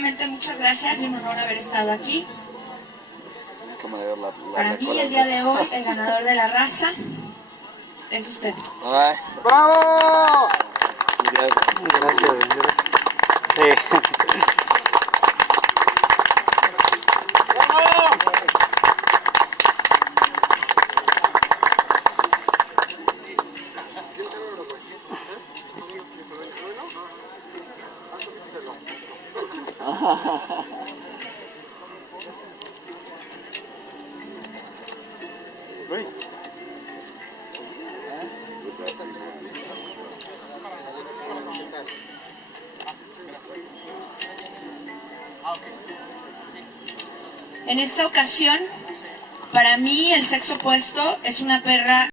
nuevamente muchas gracias, es un honor haber estado aquí. Para mí el día de hoy el ganador de la raza es usted. ¡Bravo! Gracias. Sí. En esta ocasión, para mí el sexo opuesto es una perra